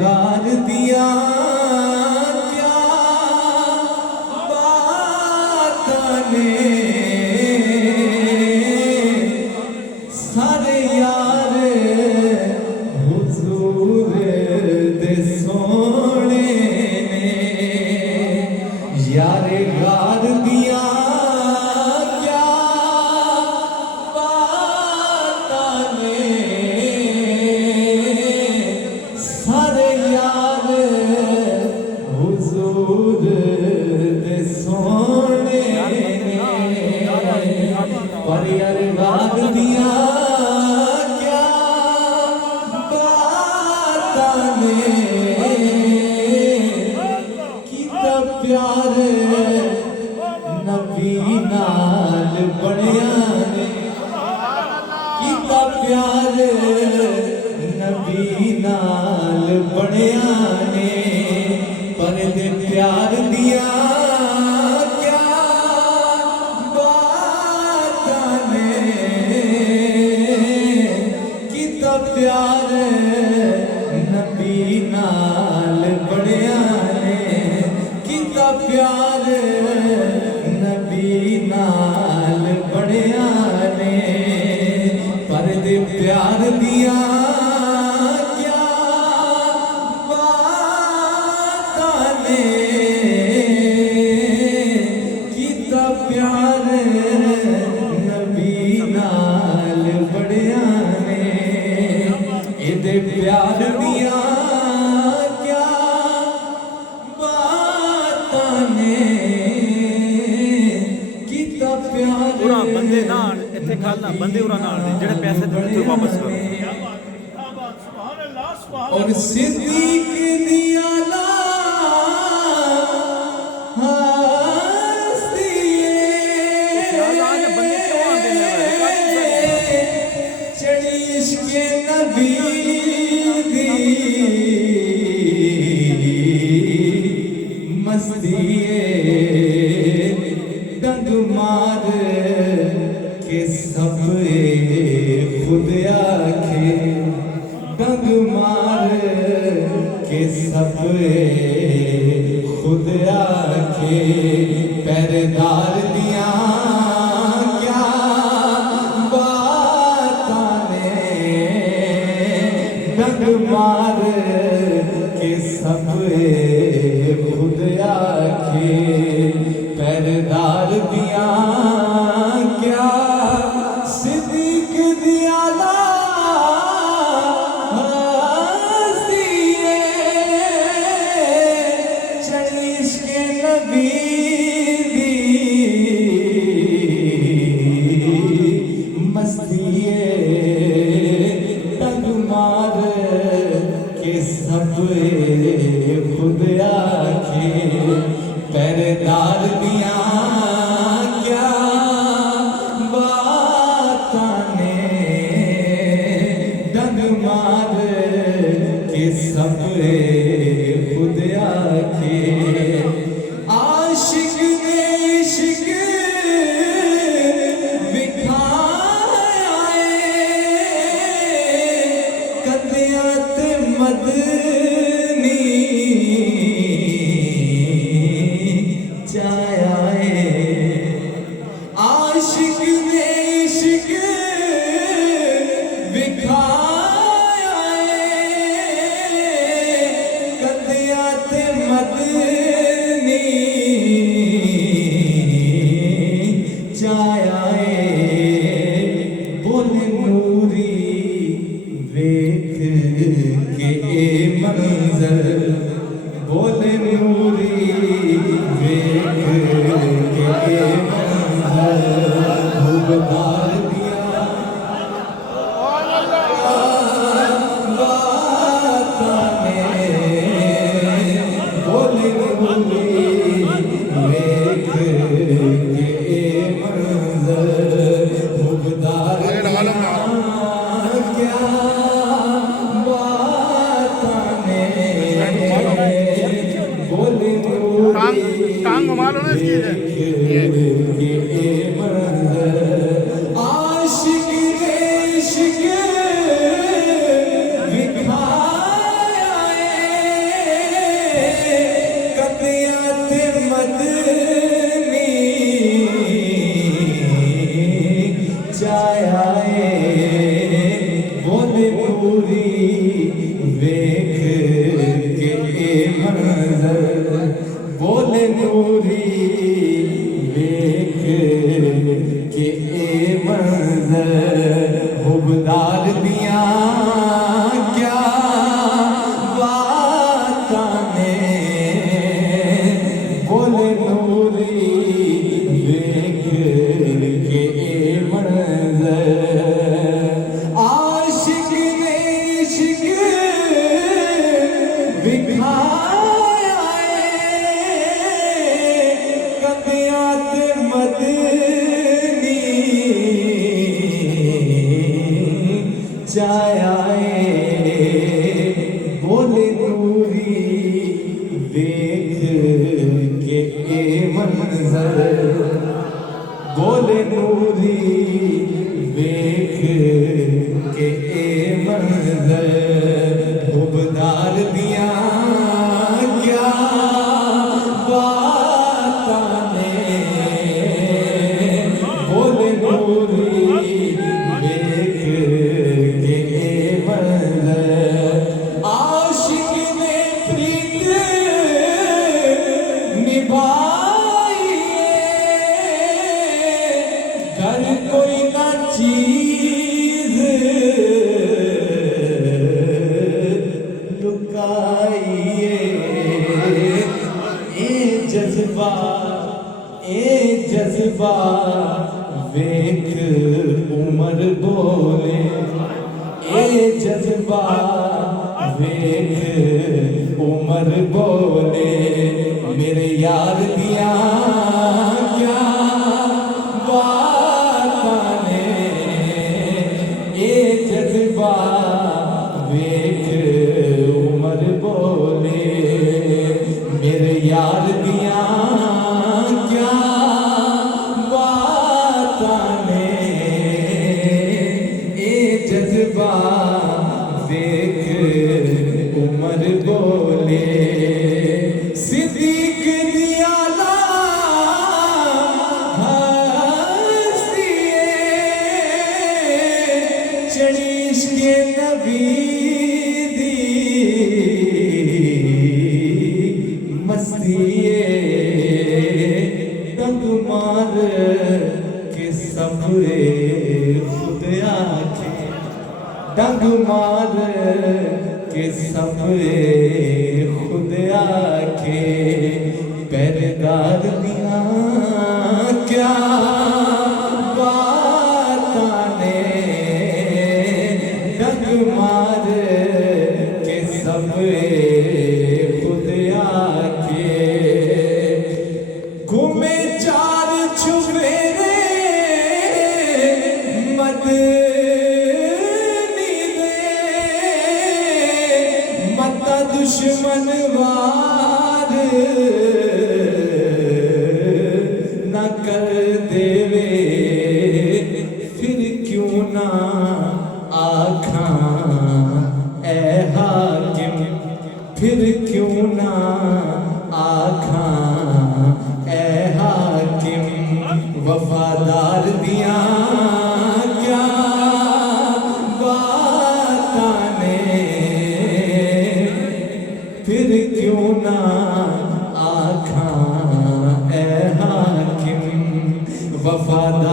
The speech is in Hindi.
गार दिया क्या बातां ने सारे यार हुजूर दे सोने ने यार गार दिया क्या बातां ने सारे यार हुजूर दे सोने ने पर यार गार दिया क्या बातां ने कीता प्यार नबी नाल बनिया ने कीता प्यार नबी नाल बनिया ने पर दे प्यार दिया क्या बातां ने कीता प्यार नबी नाल बनिया ने कीता प्यार नबी नाल बनिया ने पर दे प्यार दिया क्या बातां ने कीता प्यार नबी नाल बनिया ने इहदे प्यार दिया क्या बातां ने कीता प्यार उरा बंदे नाल इत्थे खल ना बंदे उरा नाल दे जेड़े पैसे तुहानू तू वापस करो और सिद्दीक दिया चढ़ी इश्क़े नबी दी मस्ती डंग मार के सब खुद आखे डंग मार के सब खुद आखे पहरेदार दिया क्या बातां ने डंग मार के सब खुद आखे पहरेदार दिया क्या सिद्दीक दिया चढ़ी इश्क़े नबी दी मस्ती डंग मार के सब खुद आखे पहरेदार दिया क्या बातां ने डंग मार के सब खुद आखे आशिक ने इश्क विखाया कदिया ते मदनी चाया आशिक ने इश्क विखाया कदिया ते मदनी चाया बोले नूरी वेख के ए मंजर बोले नूरी वेख के ए मंजर भूगदार दिया बातां ने बोले नूरी वेख के ए मंजर भूगदार क्या बातां ने बोले टांग घुमा लो ना इसकी आशिक इश्क विखाया विखाया कंदियां ते मदनी चाया बोले नूरी देख के ए मंजर बोले नूरी देख के ए मंजर उबदार दिया क्या बातां ने बोले नूरी देख के ए मंजर आशिक ने प्रीत निभाई घर कोई ना चीज लुकाइए ए जज्बा वेख उमर बोले ए जज्बा वेख उमर बोले मेरे यार दिया क्या बातां ने ए जज्बा वेख उमर बोले मेरे यार दिया क्या बातां ने ए जज्बा वेख उमर बोले सिद्दीक दिया चढ़ीश के नबी दी मस्तिए दंग मार के सबरे खुद आखे डंग मार के सबरे खुद आखे पैरदार दिया क्या बातां ने डंग मार के सबरे खुद आखे घूमे चार छुपेरे मदनी दे मता दुश्मन वार न कर देवे फिर क्यों ना आखा ए हाकिम फिर क्यों ना आखा ए हाकिम वफादार दिया क्या बातां ने फिर क्यों ना आखा ए हाकिम वफादार